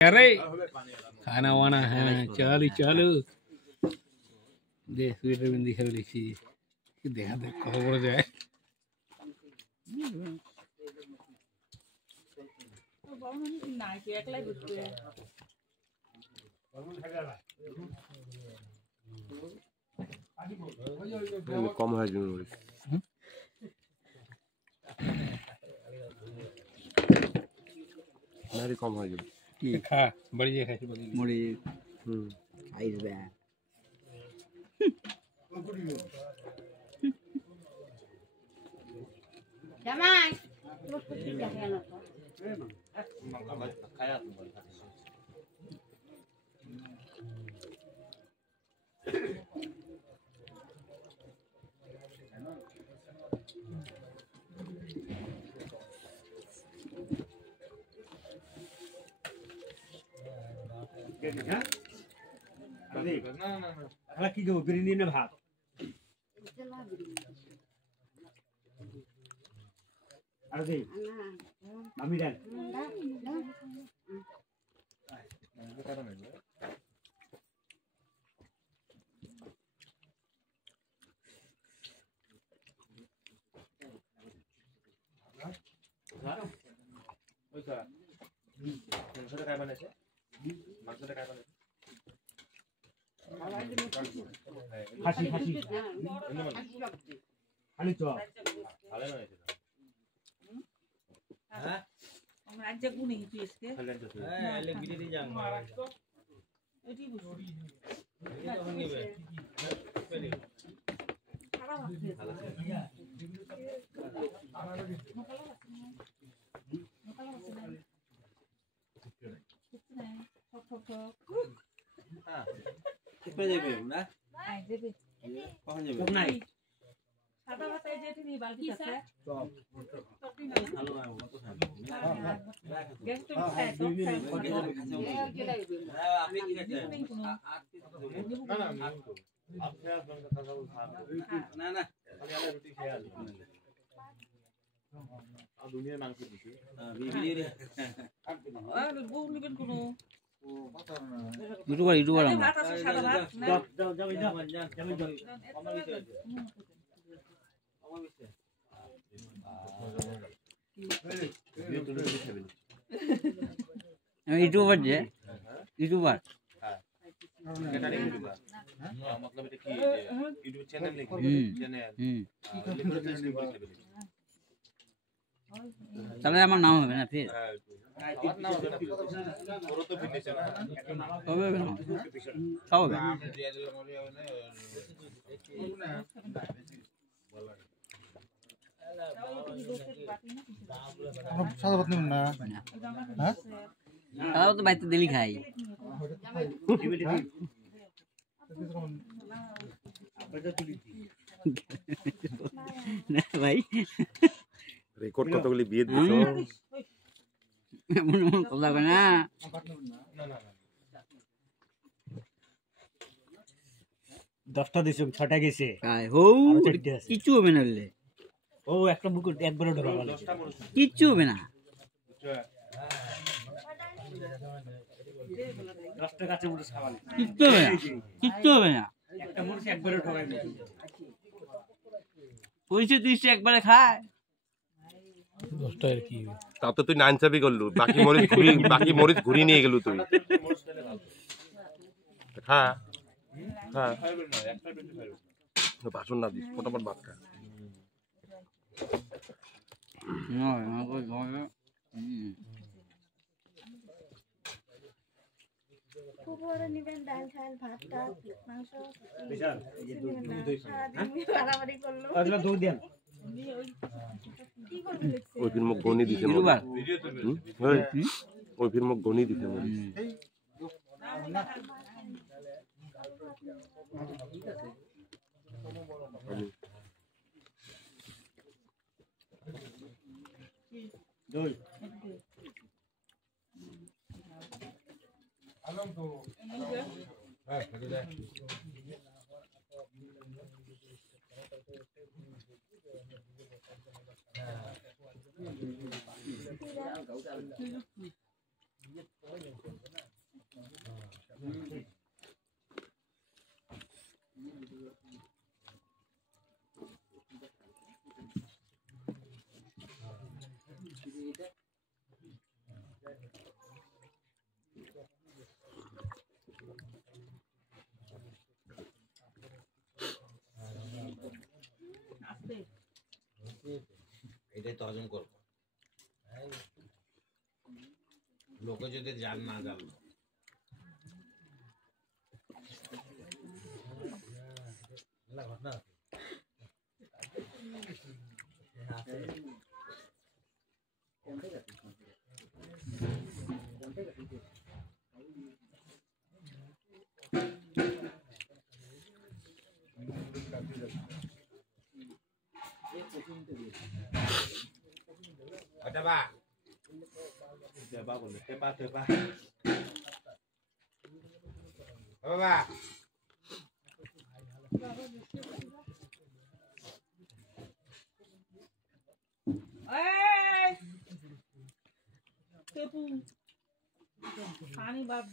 अरे खाना वाना है चालू चालू दे स्वेटर में दिखा लिखी देखा देख कत बड़ जाए कम है मेरी कम है खा बढ़िया है मुड़ी खाइस बे Jamai. Terus pergi dah yang apa? কি দেবো বিরিয়ানি না ভাত আর দে আমি দেন হাসি হাসি খালি চপ ভালো না এটা হ্যাঁ আমরা আজ যাবো নি তুই এসকে হ্যাঁ এলে বিরিয়ানি যান এটি বুঝি এটা তখন নেবে পেলে খারাপ আছে कितने देबे ना आई देबे कौन देबे कौन नहीं सादा बताए जेठी नहीं बाल्टी से चॉप हेलो है वो तो है गैस तो है तो আপনি কি খাচ্ছেন না না আপনি আসবেন কথা বলতে না না আমি আগে রুটি খেয়ে আসব আর দুনিয়া মাংস দিছি বিবির আর বউ নিবেন কোন ইউটিউবার ইউটিউবার ভাত আছে সাদা ভাত যাও যাও যাও যাও যাও আমার বিষয় আমার বিষয় আমি ইউটিউবার যে ইউটিউবার मतलब এটা কি ইউটিউব চ্যানেল নাকি চ্যানেল তাহলে আমার নাম হবে না ফির হবে না সব হবে সাদা ভাত নেবেন না হ্যাঁ তাও তো বাইতে দিলি খাই না ভাই রেকর্ড কতগুলি বিয়ে দিছো এমন এমন কথা কয় না দশটা দিছো ছটা গেছে কাই হো কিচ্ছু হবে না বলে ও একটা বুক একবারে ঢোকা গেল কিচ্ছু হবে না 10 টাকা কাঁচা মরিচ খাওয়ালে কিচ্ছু হবে না কিচ্ছু হবে না একটা মরিচ একবারে ঢোকাই দিল 30 একবারে খায় 10 টাকার কি তা তো তুই নাইনসাবি করলু বাকি মরিচ ঘুরি নিয়ে গেলু তুই হ্যাঁ হ্যাঁ বাসন না দিস ফটাফট ভাত খা না না কই গয় পুকুরে নিবেন ডাল খাল ভাত টাল মাংস বিশাল এই যে দুধ সারাদিন বাড়াবাড়ি করলো আজকে দুধ দেন কি করবে লিখছে ওই ফির মুখ গনি দিছে ইউটিউবার ওই ফির মুখ গনি দিছে দুই আলম তো হ্যাঁ খেতে যায় এটাই তো হজম করবো লোকে যদি জান না জানলো ঘটনা पानी बाप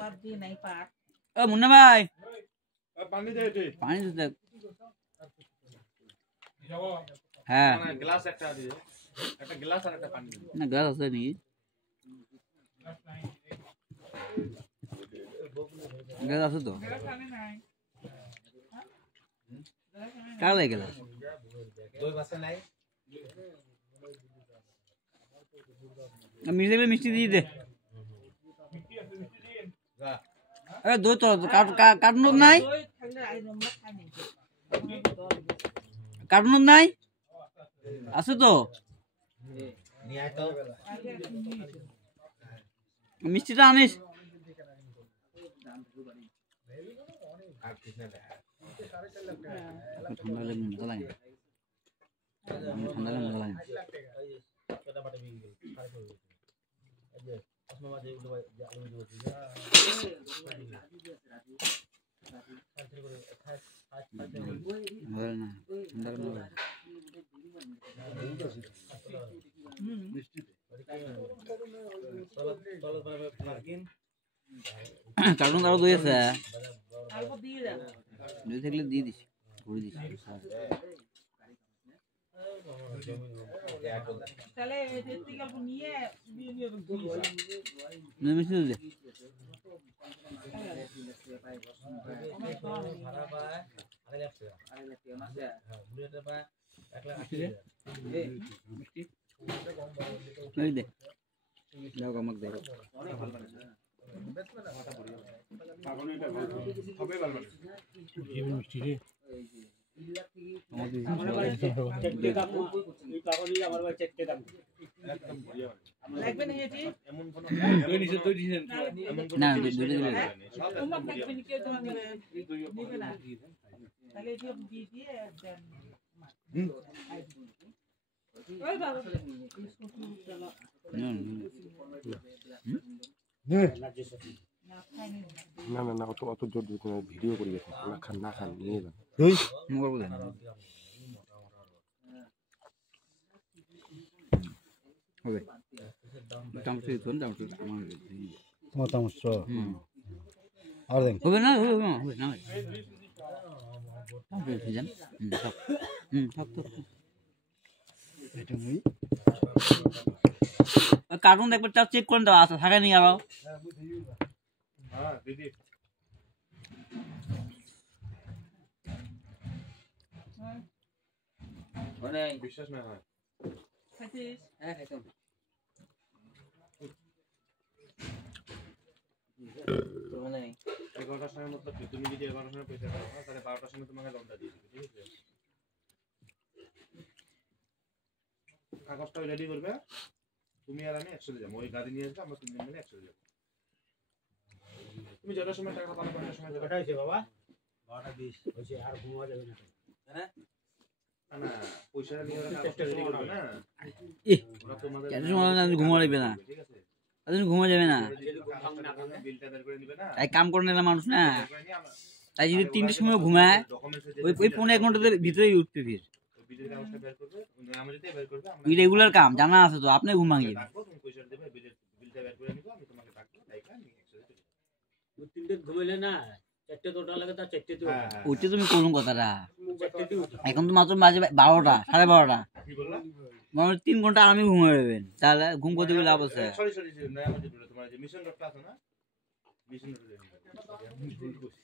बाप दिए नहीं पार ও মুন্না ভাই পানি দে দে পানি দিতে হ্যাঁ গ্লাস একটা দিয়ে একটা গ্লাস আর একটা পানি না গ্লাস আছে নাকি গ্লাস আছে তো কার লাগে গ্লাস দই বাসা নাই মিষ্টি মিষ্টি দিয়ে দে আরে দই তো কার্টুন নাই কার্টুন নাই আছে তো নিয়ে আয় তো মিষ্টিটা আনিস আর কিছু না ঠান্ডা হলে মজা লাগে ঠান্ডা হলে মজা লাগে কার্টুন আরো দই আছে দই থাকলে দিয়ে দিস ঘুরে দিস তাহলে এদের থেকে অল্প নিয়ে মিষ্টি দে দে দাও আমাকে দে মিষ্টি রে লাগবে না এটি না দুটো দিলে তোমার লাগবে না কেউ তোমাকে দিবে না তাহলে এটি আপনি দিয়ে দিয়ে দেন ওই বাবা না না না অত জোর দিতে না ভিডিও করি না খান না খান নিয়ে যান দই মোবাইল দেন হবে টমেটো দিন টমেটো আমার মতামত আর দেন হবে না হবে না হবে না টমেটো দিন সব তো এটা মই কার্টুন একবার চাপ চেক করে দাও আচ্ছা থাকে নি আরো হ্যাঁ দিদি বিশ্বাস না হয় খাইছিস হ্যাঁ খাইতাম 11টার সময় মতো তুমি যদি 11টার সময় পয়সা দাও তাহলে 12টার সময় তোমাকে লোনটা দিয়ে দিবে ঠিক আছে কাগজটা রেডি করবে তুমি আর আমি একসাথে যাবো ওই গাড়ি নিয়ে আসবে আমরা তিনজন মিলে একসাথে যাবো তুমি যত সময় টাকা পাবে তত সময় যাবে হয়েছে বাবা 12:20 হয়েছে আর ঘুমাওয়া যাবে না হ্যাঁ না পয়সাটা নিয়ে ওরা কাগজটা রেডি করবে না ওরা তোমাদের কেন সময় ঘুমা লাগবে না ঠিক আছে আদিন ঘুমা যাবে না বিলটা বের করে নিবে না তাই কাম করে নিলাম মানুষ না তাই যদি 3টের সময় ঘুমায় ওই 15 ঘন্টার ভিতরেই উঠতে ফির বিলের কাগজটা বের করবে আমরা যদি বের করবে আমরা ওই রেগুলার কাম জানা আছে তো আপনি ঘুমাঙ্গি রাখবো তুমি পয়সা দেবে বিলটা বের করে নিব আমি তোমাকে ঘুমাইলে না 4টে তোটা লাগে তার 4টেতে হ্যাঁ, হ্যাঁ। ওইটা তুমি করুন কথাটা 4টেতে উঠে এখন তো মাত্র বাজে 12টা 12:30 কি বললা? মানে 3 ঘন্টা আরামে ঘুমিয়ে যাবেন তাহলে ঘুম করতে গেলে লাভ আছে সরি নয়া মসজিদ তোমার যে মিশন রোডটা আছে না মিশন রোড ভুল করছি